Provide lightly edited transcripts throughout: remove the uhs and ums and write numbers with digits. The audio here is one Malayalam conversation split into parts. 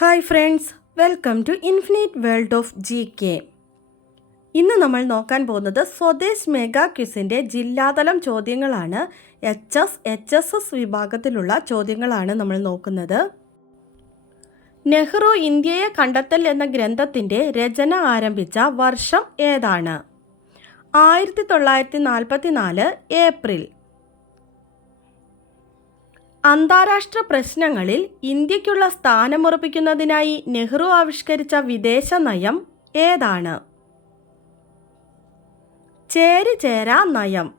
Hi friends, welcome to infinite world of GK. ഇന്ന് നമ്മൾ നോക്കാൻ പോകുന്നത് സ്വദേശ് മെഗാ ക്വിസിൻ്റെ ജില്ലാതലം ചോദ്യങ്ങളാണ്. HSS വിഭാഗത്തിലുള്ള ചോദ്യങ്ങളാണ് നമ്മൾ നോക്കുന്നത്. നെഹ്റു ഇന്ത്യയെ കണ്ടെത്തൽ എന്ന ഗ്രന്ഥത്തിൻ്റെ രചന ആരംഭിച്ച വർഷം ഏതാണ്? 1944 ഏപ്രിൽ. അന്താരാഷ്ട്ര പ്രശ്നങ്ങളിൽ ഇന്ത്യക്കുള്ള സ്ഥാനമുറപ്പിക്കുന്നതിനായി നെഹ്റു ആവിഷ്കരിച്ച വിദേശ നയം ഏതാണ്? ചേരിചേരാ നയം.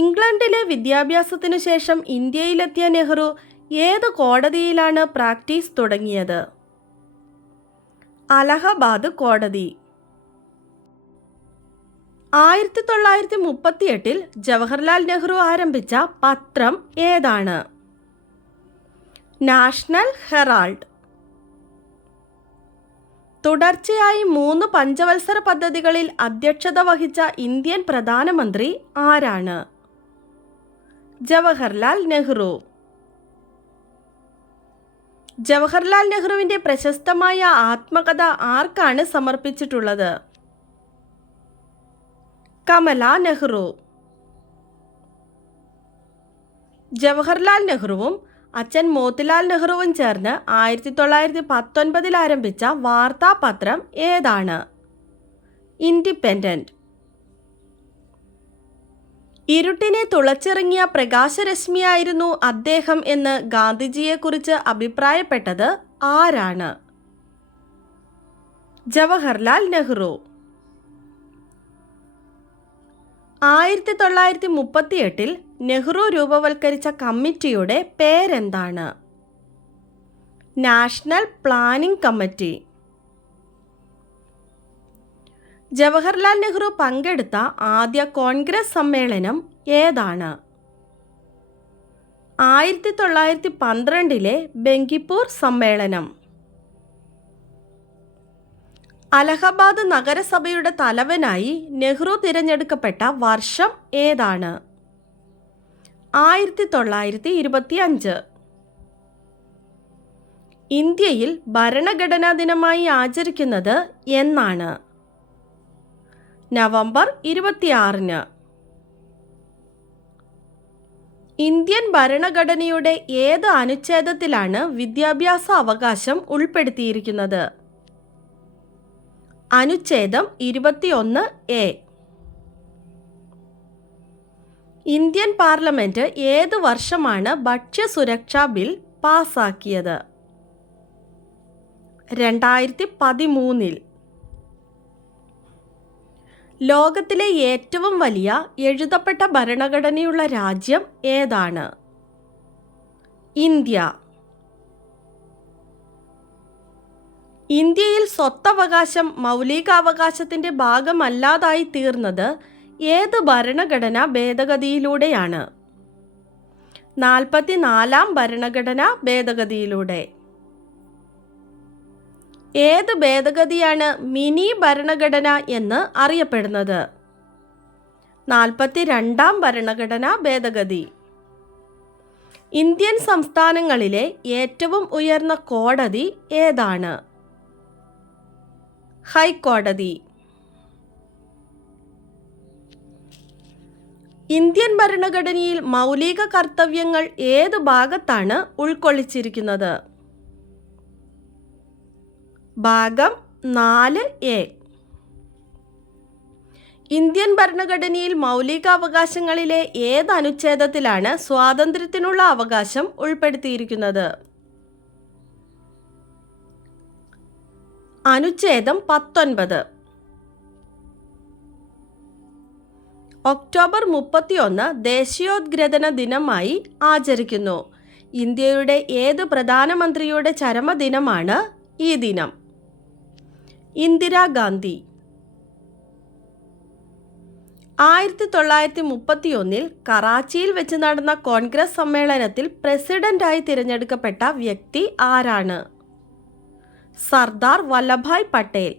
ഇംഗ്ലണ്ടിലെ വിദ്യാഭ്യാസത്തിനു ശേഷം ഇന്ത്യയിലെത്തിയ നെഹ്റു ഏത് കോടതിയിലാണ് പ്രാക്ടീസ് തുടങ്ങിയത്? അലഹബാദ് കോടതി. 1938 ജവഹർലാൽ നെഹ്റു ആരംഭിച്ച പത്രം ഏതാണ്? National Herald. തുടർച്ചയായി 3 പഞ്ചവത്സര പദ്ധതികളിൽ അധ്യക്ഷത വഹിച്ച ഇന്ത്യൻ പ്രധാനമന്ത്രി ആരാണ്? ജവഹർലാൽ നെഹ്റു. ജവഹർലാൽ നെഹ്റുവിൻ്റെ പ്രശസ്തമായ ആത്മകഥ ആർക്കാണ് സമർപ്പിച്ചിട്ടുള്ളത്? കമല നെഹ്റു. ജവഹർലാൽ നെഹ്റുവും അച്ഛൻ മോത്തിലാൽ നെഹ്റുവും ചേർന്ന് 1919 ആരംഭിച്ച വാർത്താപത്രം ഏതാണ്? ഇൻഡിപെൻഡന്റ്. ഇരുട്ടിനെ തുളച്ചിറങ്ങിയ പ്രകാശരശ്മിയായിരുന്നു അദ്ദേഹം എന്ന് ഗാന്ധിജിയെക്കുറിച്ച് അഭിപ്രായപ്പെട്ടത് ആരാണ്? ജവഹർലാൽ നെഹ്റു. 1938 നെഹ്റു രൂപവൽക്കരിച്ച കമ്മിറ്റിയുടെ പേരെന്താണ്? National planning committee. Jawaharlal Nehru പങ്കെടുത്ത ആദ്യ കോൺഗ്രസ് സമ്മേളനം ഏതാണ്? 1912 ബങ്കിപ്പൂർ സമ്മേളനം. അലഹബാദ് നഗരസഭയുടെ തലവനായി നെഹ്റു തിരഞ്ഞെടുക്കപ്പെട്ട വർഷം ഏതാണ്? 1925. ഇന്ത്യയിൽ ഭരണഘടനാ ദിനമായി ആചരിക്കുന്നത് എന്നാണ്? നവംബർ 26. ഇന്ത്യൻ ഭരണഘടനയുടെ ഏത് അനുച്ഛേദത്തിലാണ് വിദ്യാഭ്യാസ അവകാശം ഉൾപ്പെടുത്തിയിരിക്കുന്നത്? അനുച്ഛേദം 21A. ഇന്ത്യൻ പാർലമെന്റ് ഏത് വർഷമാണ് ഭക്ഷ്യസുരക്ഷാ ബിൽ പാസാക്കിയത്? 2013. ലോകത്തിലെ ഏറ്റവും വലിയ എഴുതപ്പെട്ട ഭരണഘടനയുള്ള രാജ്യം ഏതാണ്? ഇന്ത്യ. ഇന്ത്യയിൽ സ്വത്തവകാശം മൗലികാവകാശത്തിൻ്റെ ഭാഗമല്ലാതായി തീർന്നത് ഏത് ഭരണഘടനാ ഭേദഗതിയിലൂടെയാണ്? 44-ാം ഭരണഘടനാ ഭേദഗതിയിലൂടെ. ഏത് ഭേദഗതിയാണ് മിനി ഭരണഘടന എന്ന് അറിയപ്പെടുന്നത്? 42-ാം ഭരണഘടനാ ഭേദഗതി. ഇന്ത്യൻ സംസ്ഥാനങ്ങളിലെ ഏറ്റവും ഉയർന്ന കോടതി ഏതാണ്? ഹൈക്കോടതി. ഇന്ത്യൻ ഭരണഘടനയിൽ മൗലിക കർത്തവ്യങ്ങൾ ഏത് ഭാഗത്താണ് ഉൾക്കൊള്ളിച്ചിരിക്കുന്നത്? ഭാഗം 4A. ഇന്ത്യൻ ഭരണഘടനയിൽ മൗലികാവകാശങ്ങളിലെ ഏത് അനുച്ഛേദത്തിലാണ് സ്വാതന്ത്ര്യത്തിനുള്ള അവകാശം ഉൾപ്പെടുത്തിയിരിക്കുന്നത്? അനുച്ഛേദം 19. ഒക്ടോബർ 31 ദേശീയോദ്ഗ്രഥന ദിനമായി ആചരിക്കുന്നു. ഇന്ത്യയുടെ ഏത് പ്രധാനമന്ത്രിയുടെ ചരമദിനമാണ് ഈ ദിനം? ഇന്ദിരാഗാന്ധി. 1931 കറാച്ചിയിൽ വെച്ച് നടന്ന കോൺഗ്രസ് സമ്മേളനത്തിൽ പ്രസിഡന്റായി തിരഞ്ഞെടുക്കപ്പെട്ട വ്യക്തി ആരാണ്? സർദാർ വല്ലഭായ് പട്ടേൽ.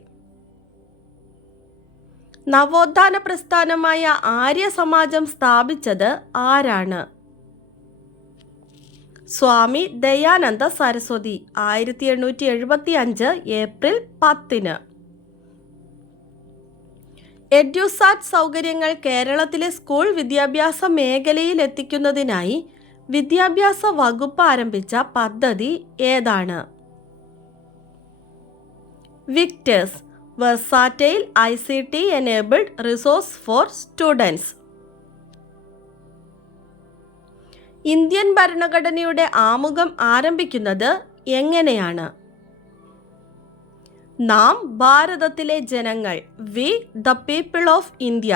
നവോത്ഥാന പ്രസ്ഥാനമായ ആര്യ സമാജം സ്ഥാപിച്ചത് ആരാണ്? സ്വാമി ദയാനന്ദ സരസ്വതി 1875 ഏപ്രിൽ 10. എഡ്യൂസാറ്റ് സൗകര്യങ്ങൾ കേരളത്തിലെ സ്കൂൾ വിദ്യാഭ്യാസ മേഖലയിൽ എത്തിക്കുന്നതിനായി വിദ്യാഭ്യാസ വകുപ്പ് ആരംഭിച്ച പദ്ധതി ഏതാണ്? Victers versatile ICT enabled resource for students. Indian ഭരണഘടനയുടെ ആമുഖം ആരംഭിക്കുന്നത് എങ്ങനെയാണ്? നാം ഭാരതത്തിലെ ജനങ്ങൾ, we the people of India.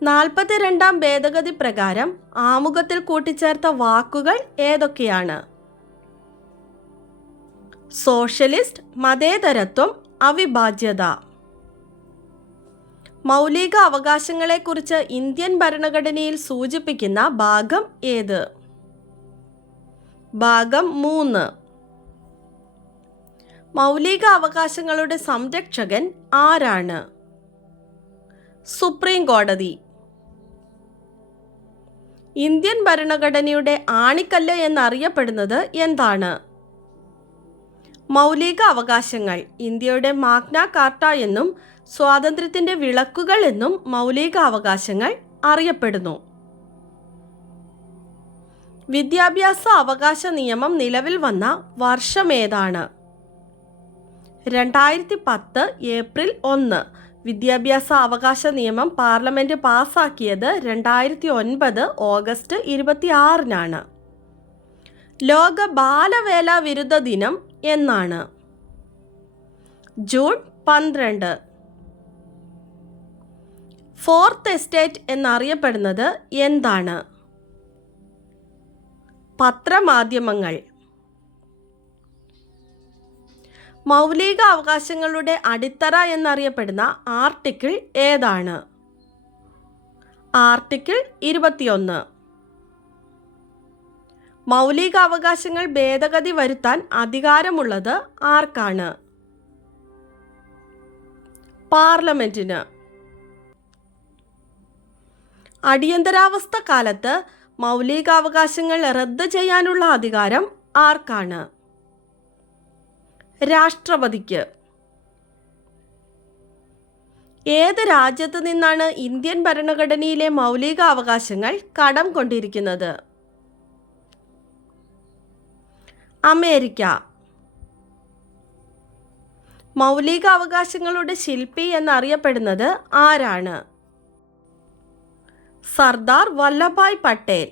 42ാം ഭേദഗതി പ്രകാരം ആമുഖത്തിൽ കൂട്ടിച്ചേർത്ത വാക്കുകൾ ഏതൊക്കെയാണ്? സോഷ്യലിസ്റ്റ്, മതേതരത്വം, അവിഭാജ്യത. മൗലിക അവകാശങ്ങളെക്കുറിച്ച് ഇന്ത്യൻ ഭരണഘടനയിൽ സൂചിപ്പിക്കുന്ന ഭാഗം ഏത്? ഭാഗം 3. മൗലിക അവകാശങ്ങളുടെ സംരക്ഷകൻ ആരാണ്? സുപ്രീം കോടതി. ഇന്ത്യൻ ഭരണഘടനയുടെ ആണിക്കല്ല് എന്നറിയപ്പെടുന്നത് എന്താണ്? മൗലിക അവകാശങ്ങൾ. ഇന്ത്യയുടെ മാഗ്ന കാർട്ട എന്നും സ്വാതന്ത്ര്യത്തിൻ്റെ വിളക്കുകൾ എന്നും മൗലിക അവകാശങ്ങൾ അറിയപ്പെടുന്നു. വിദ്യാഭ്യാസ അവകാശ നിയമം നിലവിൽ വന്ന വർഷമേതാണ്? 2010 ഏപ്രിൽ 1. വിദ്യാഭ്യാസ അവകാശ നിയമം പാർലമെൻറ്റ് പാസാക്കിയത് 2009 ഓഗസ്റ്റ് 26-നാണ്. ലോക ബാലവേല വിരുദ്ധ ദിനം എന്നാണ്? ജൂൺ 12. ഫോർത്ത് എസ്റ്റേറ്റ് എന്നറിയപ്പെടുന്നത് എന്താണ്? പത്രമാധ്യമങ്ങൾ. മൗലിക അവകാശങ്ങളുടെ അടിത്തറ എന്നറിയപ്പെടുന്ന ആർട്ടിക്കിൾ ഏതാണ്? ആർട്ടിക്കിൾ 21. മൗലിക അവകാശങ്ങൾ ഭേദഗതി വരുത്താൻ അധികാരമുള്ളത് ആർക്കാണ്? പാർലമെന്റിന്. അടിയന്തരാവസ്ഥ കാലത്ത് മൗലികാവകാശങ്ങൾ റദ്ദ് ചെയ്യാനുള്ള അധികാരം ആർക്കാണ്? രാഷ്ട്രപതിക്ക്. ഏത് രാജ്യത്ത് നിന്നാണ് ഇന്ത്യൻ ഭരണഘടനയിലെ മൗലിക അവകാശങ്ങൾ കടം കൊണ്ടിരിക്കുന്നത്? അമേരിക്ക. മൗലിക അവകാശങ്ങളുടെ ശില്പി എന്നറിയപ്പെടുന്നത് ആരാണ്? സർദാർ വല്ലഭായ് പട്ടേൽ.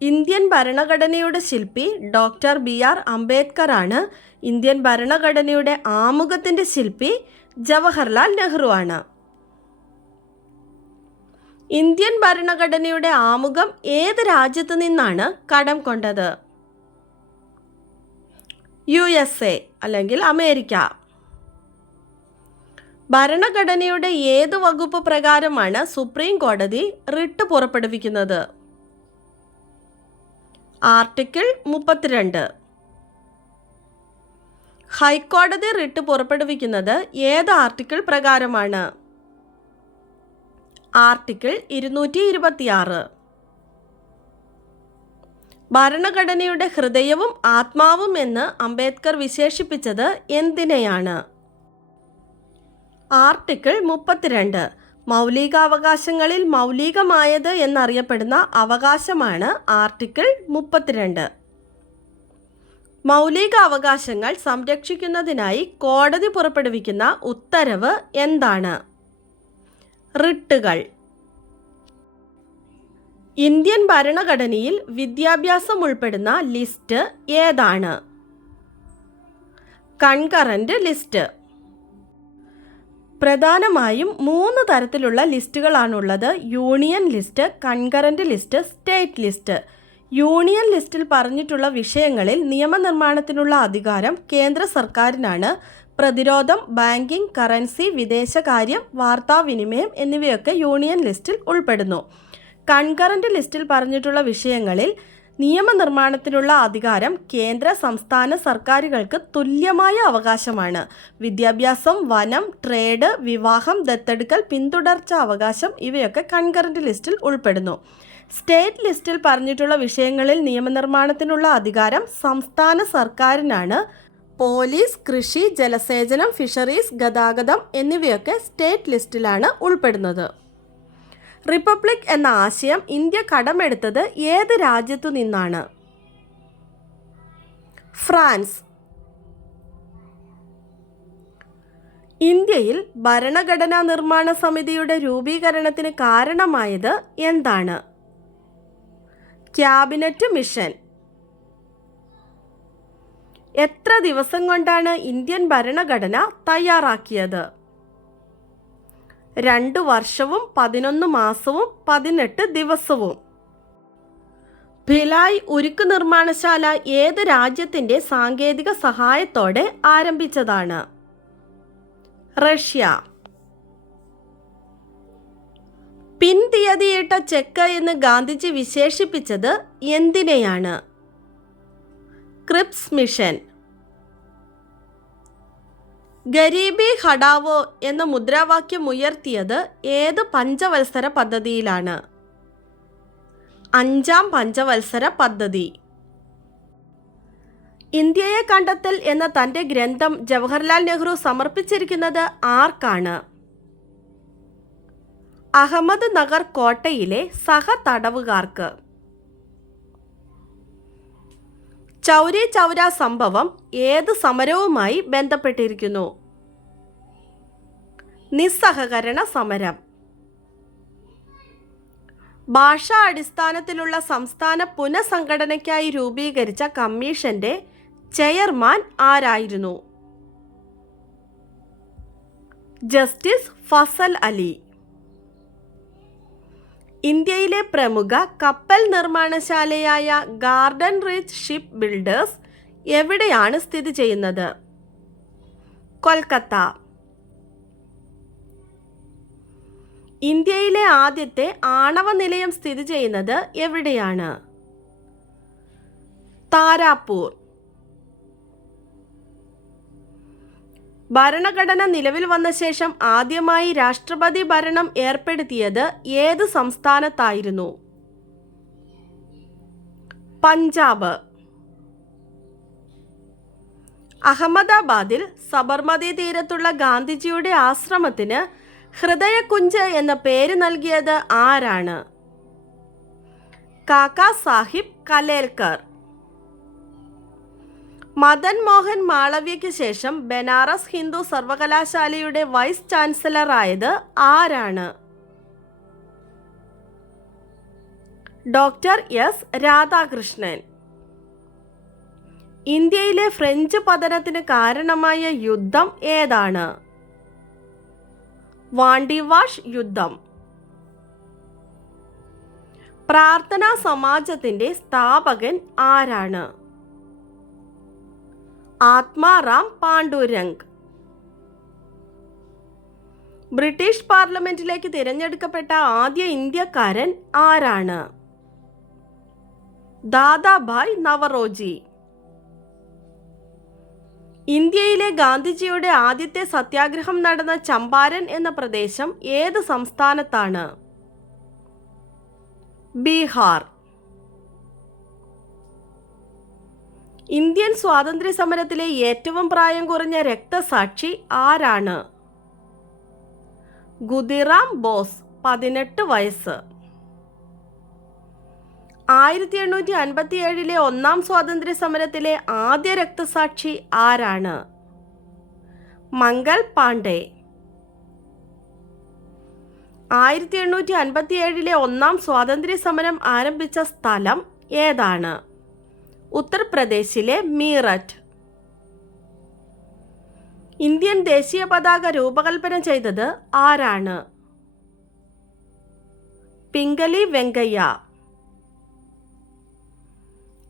ഇന്ത്യൻ ഭരണഘടനയുടെ ശില്പി ഡോക്ടർ BR അംബേദ്കർ ആണ്. ഇന്ത്യൻ ഭരണഘടനയുടെ ആമുഖത്തിൻ്റെ ശില്പി ജവഹർലാൽ നെഹ്റു ആണ്. ഇന്ത്യൻ ഭരണഘടനയുടെ ആമുഖം ഏത് രാജ്യത്തു നിന്നാണ് കടം കൊണ്ടത്? USA അല്ലെങ്കിൽ അമേരിക്ക. ഭരണഘടനയുടെ ഏത് വകുപ്പ് പ്രകാരമാണ് സുപ്രീം കോടതി റിട്ട് പുറപ്പെടുവിക്കുന്നത്? ആർട്ടിക്കിൾ 32. ഹൈക്കോടതി റിട്ട് പുറപ്പെടുവിക്കുന്നത് ഏത് ആർട്ടിക്കിൾ പ്രകാരമാണ്? ആർട്ടിക്കിൾ 226. ഭരണഘടനയുടെ ഹൃദയവും ആത്മാവും എന്ന് അംബേദ്കർ വിശേഷിപ്പിച്ചത് എന്തിനെയാണ്? ആർട്ടിക്കിൾ 32. മൗലികാവകാശങ്ങളിൽ മൗലികമായത് എന്നറിയപ്പെടുന്ന അവകാശമാണ് ആർട്ടിക്കിൾ 32. മൗലിക അവകാശങ്ങൾ സംരക്ഷിക്കുന്നതിനായി കോടതി പുറപ്പെടുവിക്കുന്ന ഉത്തരവ് എന്താണ്? റിട്ടുകൾ. ഇന്ത്യൻ ഭരണഘടനയിൽ വിദ്യാഭ്യാസം ഉൾപ്പെടുന്ന ലിസ്റ്റ് ഏതാണ്? Concurrent list. പ്രധാനമായും 3 തരത്തിലുള്ള ലിസ്റ്റുകളാണുള്ളത്: union list, concurrent list, state list. Union ലിസ്റ്റിൽ പറഞ്ഞിട്ടുള്ള വിഷയങ്ങളിൽ നിയമനിർമ്മാണത്തിനുള്ള അധികാരം കേന്ദ്ര സർക്കാരിനാണ്. പ്രതിരോധം, ബാങ്കിംഗ്, കറൻസി, വിദേശകാര്യം, വാർത്താവിനിമയം എന്നിവയൊക്കെ യൂണിയൻ ലിസ്റ്റിൽ ഉൾപ്പെടുന്നു. കൺകറന്റ് ലിസ്റ്റിൽ പറഞ്ഞിട്ടുള്ള വിഷയങ്ങളിൽ നിയമനിർമ്മാണത്തിനുള്ള അധികാരം കേന്ദ്ര സംസ്ഥാന സർക്കാരുകൾക്ക് തുല്യമായ അവകാശമാണ്. വിദ്യാഭ്യാസം, വനം, ട്രേഡ്, വിവാഹം, ദത്തെടുക്കൽ, പിന്തുടർച്ച അവകാശം ഇവയൊക്കെ കൺകറന്റ് ലിസ്റ്റിൽ ഉൾപ്പെടുന്നു. സ്റ്റേറ്റ് ലിസ്റ്റിൽ പറഞ്ഞിട്ടുള്ള വിഷയങ്ങളിൽ നിയമനിർമ്മാണത്തിനുള്ള അധികാരം സംസ്ഥാന സർക്കാരിനാണ്. പോലീസ്, കൃഷി, ജലസേചനം, ഫിഷറീസ്, ഗതാഗതം എന്നിവയൊക്കെ സ്റ്റേറ്റ് ലിസ്റ്റിലാണ് ഉൾപ്പെടുന്നത്. റിപ്പബ്ലിക് എന്ന ആശയം ഇന്ത്യ കടമെടുത്തത് ഏത് രാജ്യത്തു നിന്നാണ്? ഫ്രാൻസ്. ഇന്ത്യയിൽ ഭരണഘടനാ നിർമ്മാണ സമിതിയുടെ രൂപീകരണത്തിന് കാരണമായത് എന്താണ്? Cabinet mission. എത്ര ദിവസം കൊണ്ടാണ് ഇന്ത്യൻ ഭരണഘടന തയ്യാറാക്കിയത്? 2 വർഷവും 11 മാസവും 18 ദിവസവും. ഭിലായ് ഉരുക്ക് നിർമ്മാണശാല ഏത് രാജ്യത്തിൻ്റെ സാങ്കേതിക സഹായത്തോടെ ആരംഭിച്ചതാണ്? റഷ്യ. പിൻതീയതിയിട്ട ചെക്ക് എന്ന് ഗാന്ധിജി വിശേഷിപ്പിച്ചത് എന്തിനെയാണ്? Cripps mission. ഗരീബി ഹഠാവോ എന്ന മുദ്രാവാക്യം ഉയർത്തിയത് ഏത് പഞ്ചവത്സര പദ്ധതിയിലാണ്? 5ാം പഞ്ചവത്സര പദ്ധതി. ഇന്ത്യയെ കണ്ടെത്തൽ എന്ന തൻ്റെ ഗ്രന്ഥം ജവഹർലാൽ നെഹ്റു സമർപ്പിച്ചിരിക്കുന്നത് ആർക്കാണ്? അഹമ്മദ് നഗർ കോട്ടയിലെ സഹതടവുകാർക്ക്. ചൗരി ചൗര സംഭവം ഏത് സമരവുമായി ബന്ധപ്പെട്ടിരിക്കുന്നു? നിസ്സഹകരണ സമരം. ഭാഷാ അടിസ്ഥാനത്തിലുള്ള സംസ്ഥാന പുനഃസംഘടനയ്ക്കായി രൂപീകരിച്ച കമ്മീഷന്റെ ചെയർമാൻ ആരായിരുന്നു? ജസ്റ്റിസ് ഫസൽ അലി. ഇന്ത്യയിലെ പ്രമുഖ കപ്പൽ നിർമ്മാണശാലയായ ഗാർഡൻ റീച്ച് ഷിപ്പ് ബിൽഡേഴ്സ് എവിടെയാണ് സ്ഥിതി ചെയ്യുന്നത്? കൊൽക്കത്ത. ഇന്ത്യയിലെ ആദ്യത്തെ ആണവ നിലയം സ്ഥിതി ചെയ്യുന്നത് എവിടെയാണ്? താരാപൂർ. ഭരണഘടന നിലവിൽ വന്ന ശേഷം ആദ്യമായി രാഷ്ട്രപതി ഭരണം ഏർപ്പെടുത്തിയത് ഏത് സംസ്ഥാനത്തായിരുന്നു? പഞ്ചാബ്. അഹമ്മദാബാദിൽ സബർമതി തീരത്തുള്ള ഗാന്ധിജിയുടെ ആശ്രമത്തിന് ഹൃദയകുഞ്ച് എന്ന പേര് നൽകിയത് ആരാണ്? കാക്കാ സാഹിബ് കലേൽക്കർ. മദൻ മോഹൻ മാളവ്യയ്ക്ക് ശേഷം ബനാറസ് ഹിന്ദു സർവകലാശാലയുടെ വൈസ് ചാൻസലറായത് ആരാണ്? Doctor S Radhakrishnan. ഇന്ത്യയിലെ ഫ്രഞ്ച് പതനത്തിന് കാരണമായ യുദ്ധം ഏതാണ്? വാണ്ടിവാഷ് യുദ്ധം. പ്രാർത്ഥനാ സമാജത്തിന്റെ സ്ഥാപകൻ ആരാണ്? ആത്മാറാം പാണ്ഡുരംഗ്. ബ്രിട്ടീഷ് പാർലമെന്റിലേക്ക് തിരഞ്ഞെടുക്കപ്പെട്ട ആദ്യ ഇന്ത്യക്കാരൻ ആരാണ്? ദാദാഭായ് നവറോജി. ഇന്ത്യയിലെ ഗാന്ധിജിയുടെ ആദ്യത്തെ സത്യാഗ്രഹം നടന്ന ചമ്പാരൻ എന്ന പ്രദേശം ഏത് സംസ്ഥാനത്താണ്? ബീഹാർ. ഇന്ത്യൻ സ്വാതന്ത്ര്യ സമരത്തിലെ ഏറ്റവും പ്രായം കുറഞ്ഞ രക്തസാക്ഷി ആരാണ്? ഖുദിറാം ബോസ്, 18 വയസ്സ്. 1857 ഒന്നാം സ്വാതന്ത്ര്യ സമരത്തിലെ ആദ്യ രക്തസാക്ഷി ആരാണ്? മംഗൽ പാണ്ഡെ. 1857 ഒന്നാം സ്വാതന്ത്ര്യ സമരം ആരംഭിച്ച സ്ഥലം ഏതാണ്? ഉത്തർപ്രദേശിലെ മീററ്റ്. ഇന്ത്യൻ ദേശീയ പതാക രൂപകൽപ്പന ചെയ്തത് ആരാണ്? Pingali Venkaiah.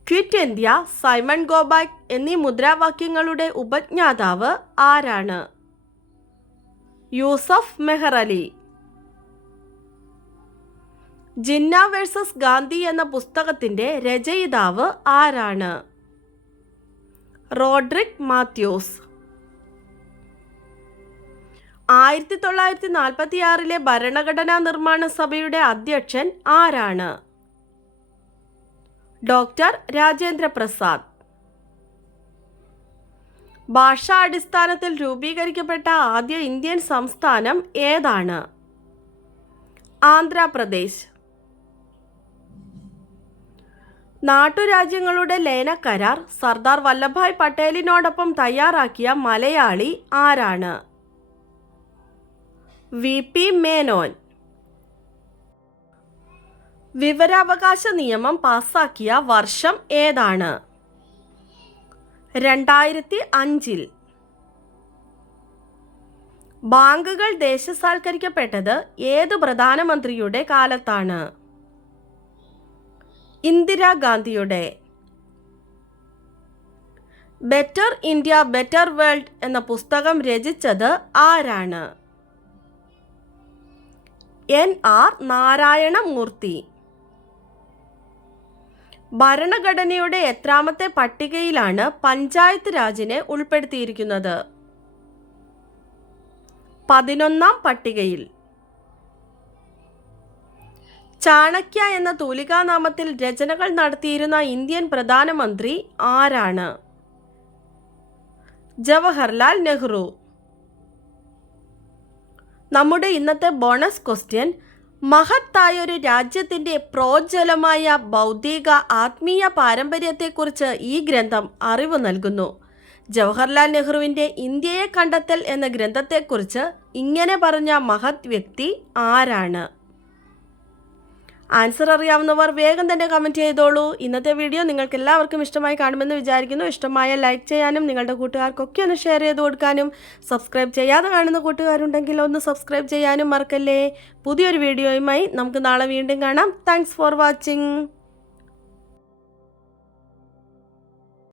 Quit India, Simon go back എന്നീ മുദ്രാവാക്യങ്ങളുടെ ഉപജ്ഞാതാവ് ആരാണ്? യൂസഫ് മെഹർ അലി. ജിന്ന വേഴ്സസ് ഗാന്ധി എന്ന പുസ്തകത്തിന്റെ രചയിതാവ് ആരാണ്? റോഡ്രിക് മാത്യൂസ്. 1946 ഭരണഘടനാ നിർമ്മാണ സഭയുടെ അധ്യക്ഷൻ ആരാണ്? ഡോക്ടർ രാജേന്ദ്ര പ്രസാദ്. ഭാഷാടിസ്ഥാനത്തിൽ രൂപീകരിക്കപ്പെട്ട ആദ്യ ഇന്ത്യൻ സംസ്ഥാനം ഏതാണ്? ആന്ധ്രാപ്രദേശ്. നാട്ടുരാജ്യങ്ങളുടെ ലയന കരാർ സർദാർ വല്ലഭായ് പട്ടേലിനോടൊപ്പം തയ്യാറാക്കിയ മലയാളി ആരാണ്? വി.പി. മേനോൻ. വിവരാവകാശ നിയമം പാസാക്കിയ വർഷം ഏതാണ്? 2005. ബാങ്കുകൾ ദേശസാൽക്കരിക്കപ്പെട്ടത് ഏത് പ്രധാനമന്ത്രിയുടെ കാലത്താണ്? ഇന്ദിരാഗാന്ധിയുടെ. ബെറ്റർ ഇന്ത്യ ബെറ്റർ വേൾഡ് എന്ന പുസ്തകം രചിച്ചത് ആരാണ്? N.R. നാരായണ മൂർത്തി. ഭരണഘടനയുടെ എത്രാമത്തെ പട്ടികയിലാണ് പഞ്ചായത്ത് രാജിനെ ഉൾപ്പെടുത്തിയിരിക്കുന്നത്? 11ാം പട്ടികയിൽ. ചാണക്യ എന്ന തൂലികാനാമത്തിൽ രചനകൾ നടത്തിയിരുന്ന ഇന്ത്യൻ പ്രധാനമന്ത്രി ആരാണ്? ജവഹർലാൽ നെഹ്റു. നമ്മുടെ ഇന്നത്തെ ബോണസ് ക്വസ്റ്റ്യൻ മഹത്തായൊരു രാജ്യത്തിൻ്റെ പ്രോജ്വലമായ ബൗദ്ധിക ആത്മീയ പാരമ്പര്യത്തെക്കുറിച്ച് ഈ ഗ്രന്ഥം അറിവ് നൽകുന്നു. ജവഹർലാൽ നെഹ്റുവിൻ്റെ ഇന്ത്യയെ കണ്ടെത്തൽ എന്ന ഗ്രന്ഥത്തെക്കുറിച്ച് ഇങ്ങനെ പറഞ്ഞ മഹത് വ്യക്തി ആരാണ്? ആൻസർ അറിയാവുന്നവർ വേഗം തന്നെ കമൻറ്റ് ചെയ്തോളൂ. ഇന്നത്തെ വീഡിയോ നിങ്ങൾക്ക് എല്ലാവർക്കും ഇഷ്ടമായി കാണുമെന്ന് വിചാരിക്കുന്നു. ഇഷ്ടമായ ലൈക്ക് ചെയ്യാനും നിങ്ങളുടെ കൂട്ടുകാർക്കൊക്കെ ഒന്ന് ഷെയർ ചെയ്ത് കൊടുക്കാനും സബ്സ്ക്രൈബ് ചെയ്യാതെ കാണുന്ന കൂട്ടുകാരുണ്ടെങ്കിൽ ഒന്ന് സബ്സ്ക്രൈബ് ചെയ്യാനും മറക്കല്ലേ. പുതിയൊരു വീഡിയോയുമായി നമുക്ക് നാളെ വീണ്ടും കാണാം. Thanks for watching.